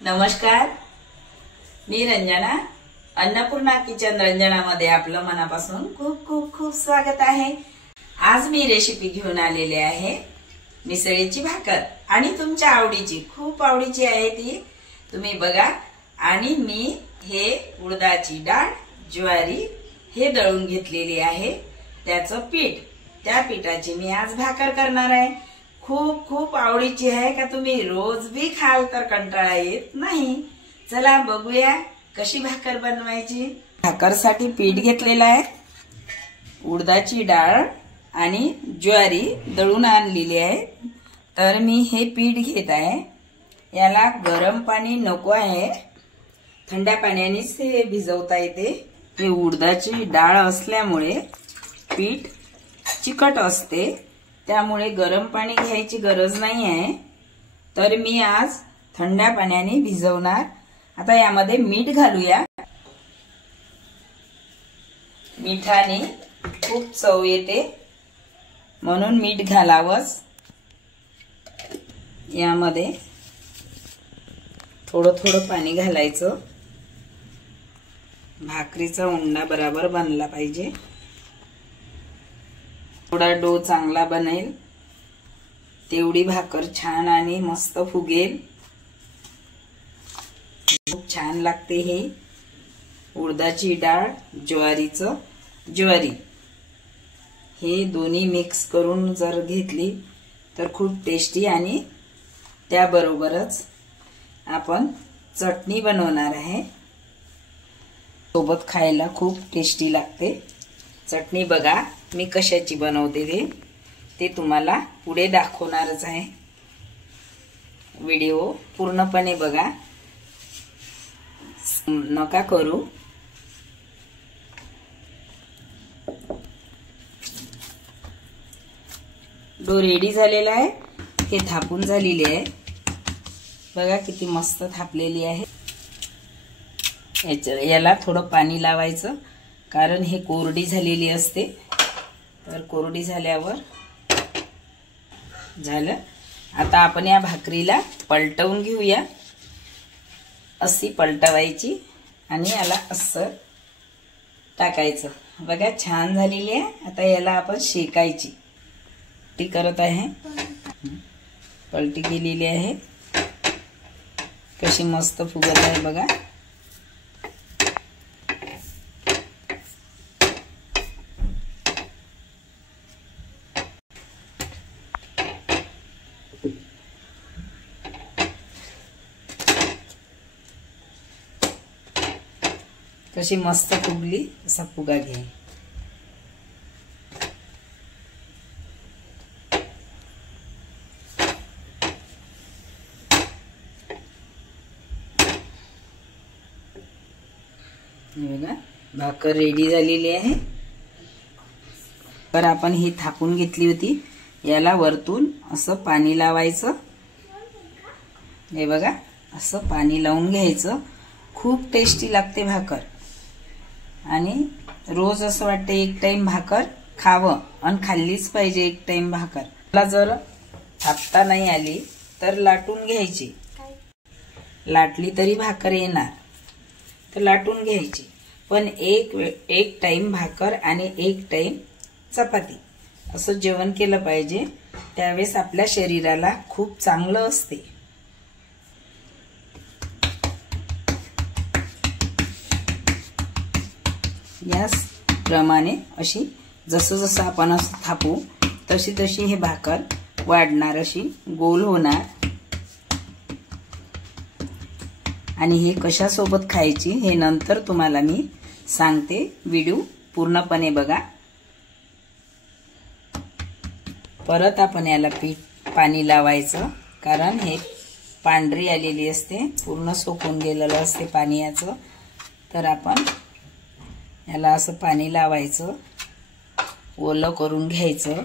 नमस्कार, मी रंजना. अन्नपूर्णा किचन रंजनामध्ये आपलं मनापासून खूप खूप खूप स्वागत आहे. आज मी रेसिपी घेऊन आलेले आहे मिसळीची भाकर आणि तुमच्या आवडीची, खूप आवडीची आहे ती. तुम्ही बघा. आणि मी हे उडदाची डाळ, ज्वारी हे दळून घेतलेली आहे. त्याचं पीठ, त्या पीठाची मी आज भाकर करणार आहे. खूप खूप आवडीची आहे का तुम्ही रोज भी खाल तर कंटाळा येत नाही. चला बघूया कशी भाकर बनवायची. भाकरसाठी पीठ घेतलेलं आहे. उडदाची डाळ आणि ज्वारी दळून आणलेली आहे. तर मी हे पीठ घेत आहे. याला गरम पाणी नको आहे, थंड्या पाण्यानेच हे भिजवता येते. हे उडदाची डाळ असल्यामुळे पीठ चिकट असते, त्यामुळे गरम पाणी घ्यायची गरज नाही आहे. तर मी आज थंड्या पाण्याने भिजवणार. आता यामध्ये मीठ घालूया. मिठाने खूप चव येते म्हणून मीठ घालावंच. यामध्ये थोडं थोडं पाणी घालायचं. भाकरीचा उंडा बरोबर बनला पाहिजे. थोडा डो चांगला बनेल तेवढी भाकर छान आणि मस्त फुगेल. खूप छान लागते हे उडदाची डाळ, ज्वारी हे दोन्ही मिक्स करून जर घेतली तर खूप टेस्टी. आणि त्याबरोबरच आपण चटणी बनवणार आहे. सोबत खायला खूप टेस्टी लागते. चटणी बघा मी कशाची बनवते ते तुम्हाला पुढे दाखवणारच आहे. व्हिडिओ पूर्णपणे बघा, नका करू. डो रेडी झालेला आहे. हे थापून झालेली आहे. बघा किती मस्त थापलेली आहे. याला थोडं पाणी लावायचं, कारण हे कोरडी झालेली असते. तर कोरडी झाल्यावर झालं. आता आपण या भाकरीला पलटवून घेऊया. अशी पलटवायची आणि याला असं टाकायचं. बघा छान झालेली आहे. आता याला आपण शेकायची. ती करत आहे. पलटी केलेली आहे. कशी मस्त फुगत आहे बघा. कशी मस्त फुगली. असा फुगा घे. बघा भाकर रेडी झालेली आहे. तर आपण ही थापून घेतली होती. याला वरतून असं पाणी लावायचं. हे बघा असं पाणी लावून घ्यायचं. खूप टेस्टी लागते भाकर. आणि रोज असं वाटते एक टाइम भाकर खावं, आणि खाल्लीच पाहिजे एक टाइम भाकर. मला जर थापता नाही आली तर लाटून घ्यायची. लाटली तरी भाकर येणार, तर लाटून घ्यायची. पण एक टाइम भाकर आणि एक टाइम चपाती असं जेवण केलं पाहिजे. त्यावेळेस आपल्या शरीराला खूप चांगलं असते. याच प्रमाणे अशी जसं जसं आपण असं थापू तशी तशी हे भाकर वाढणार, अशी गोल होणार. आणि हे कशासोबत खायची हे नंतर तुम्हाला मी सांगते. व्हिडिओ पूर्णपणे बघा. परत आपण याला पाणी लावायचं, कारण हे पांढरी आलेली असते, पूर्ण सोकून गेलेलं असते पाणी याचं. तर आपण याला असं पाणी लावायचं, ओलं करून घ्यायचं.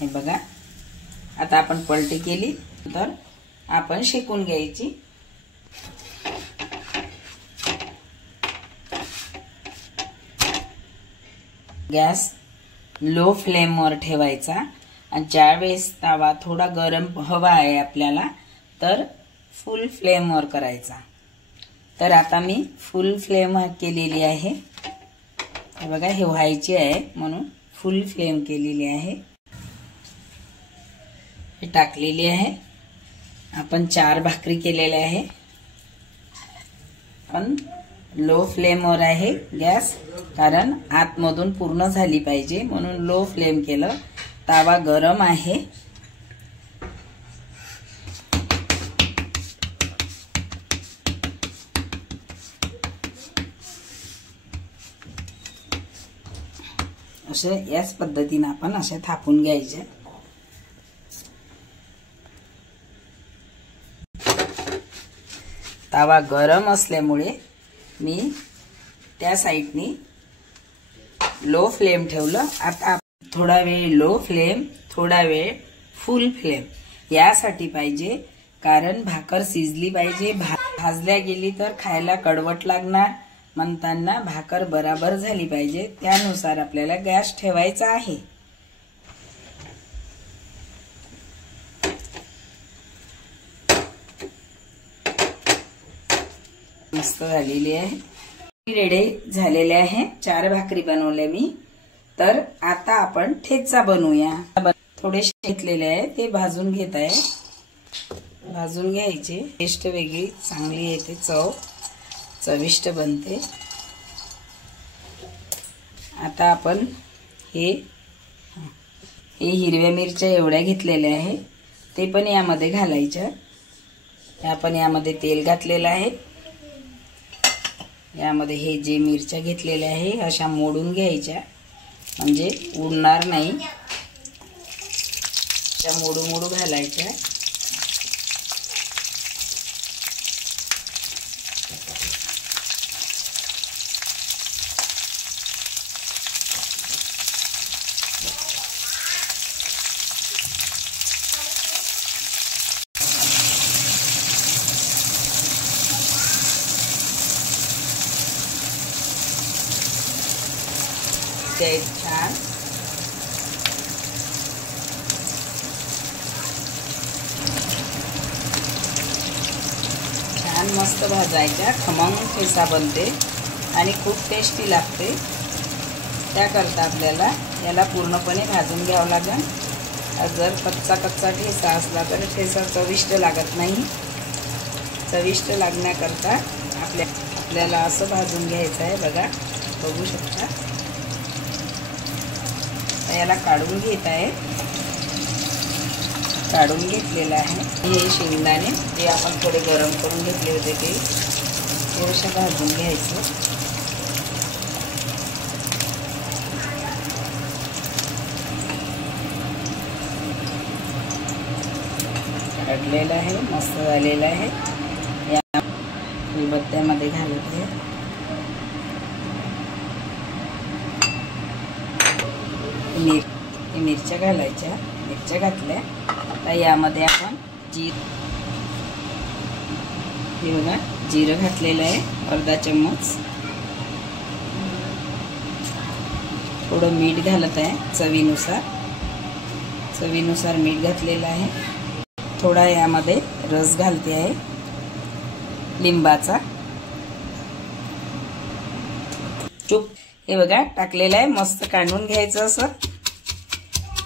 हे बघा आता आपण पलटी केली तर आपण शेकून घ्यायची. गॅस लो फ्लेमवर ठेवायचा आणि ज्यावेळेस तवा थोडा गरम हवा आहे आपल्याला तर फुल फ्लेमवर करायचा। तर आता मी फुल फ्लेम केलेली आहे, हे बघा हे व्हायची आहे म्हणून फुल फ्लेम केलेली आहे। हे टाकलेली आहे, आपण 4 भाकरी केलेल्या आहे, पण लो फ्लेमवर आहे गॅस, कारण आतमधून पूर्ण झाली पाहिजे म्हणून लो फ्लेम केलं। तवा गरम आहे, असे याच पद्धतीने आपण असे थापून घ्यायचे। तवा गरम असल्यामुळे मी त्या साइडनी लो फ्लेम ठेवलं। आता थोडा वेळ लो फ्लेम, थोडा वेळ फुल फ्लेम यासाठी पाहिजे, कारण भाकर शिजली पाहिजे। भाजल्या गेली तर खायला कडवट लागणार, म्हणताना भाकर बराबर झाली पाहिजे, त्यानुसार आपल्याला गॅस ठेवायचा आहे। मस्त झालेली आहे, रेडी झालेले आहे। 4 भाकरी बनवल्या मी। तर आता आपण ठेचा बनवूया। थोडेसे घेतलेले आहे ते भाजून घेत आहे, भाजून घ्यायचे, टेस्ट वेगळी चांगली येते, चविष्ट बनते। आता आपण हे हिरव्या मिरच्या एवढ्या घेतलेल्या आहे ते पण यामध्ये घालायच्या। आपण यामध्ये तेल घातलेलं आहे, यामध्ये हे जे मिरच्या घेतलेल्या आहे अशा मोडून घ्यायच्या, म्हणजे उडणार नाही, त्या मोडू मोडू घालायच्या। छान छान मस्त भाजायच्या, खमंग ठेचा बनते आणि खूप टेस्टी लागते। त्याकरता आपल्याला याला पूर्णपणे भाजून घ्यावं लागेल। जर कच्चा ठेचा असला तर ठेचा चविष्ट लागत नाही। चविष्ट लागण्याकरता आपल्याला असं भाजून घ्यायचं आहे। बघू शकता, याला काढून घेत आहे, काढून घेतलेलं आहे। हे शेंगदाणे जे आपण थोडे गरम करून घेतले होते ते थोडेसे भाजून घ्यायचं। काढलेलं आहे, मस्त झालेलं आहे। या उदबत्त्यामध्ये घालत आहे। मिरच्या घालायच्या, मिरच्या घातल्या। आता यामध्ये आपण हे बघा जिरं घातलेलं आहे, अर्धा चम्मच। थोडं मीठ घालत आहे चवीनुसार मीठ घातलेलं आहे। थोडा यामध्ये रस घालते आहे लिंबाचा, हे बघा टाकलेलं आहे। मस्त काढून घ्यायचं, असं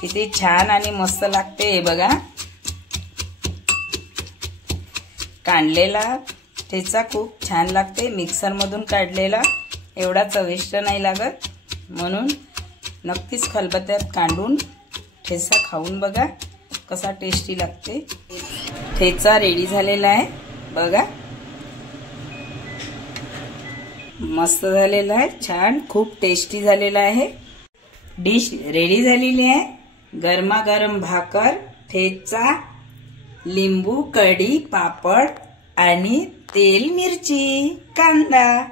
किती छान आणि मस्त लागते। हे बघा काढलेला ठेचा खूप छान लागते, मिक्सर मधून काढलेला एवढा चविष्ट नाही लागत, म्हणून नक्कीच खलबत्त्यात काढून ठेचा खाऊन बघा कसा टेस्टी लागते। ठेचा रेडी झालेला आहे, बघा मस्त झालेला आहे, छान खूप टेस्टी झालेला आहे। डिश रेडी झालेली आहे। गरमागरम भाकर, ठेचा, लिंबू, कढी, पापड आणि तेल, मिरची, कांदा।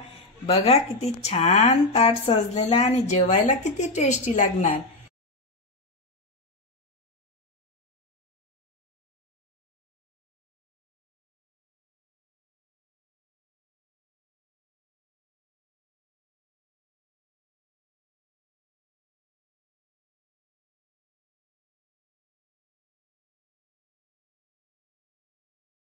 बघा किती छान ताट सजलेला आणि जेवायला किती टेस्टी लागणार।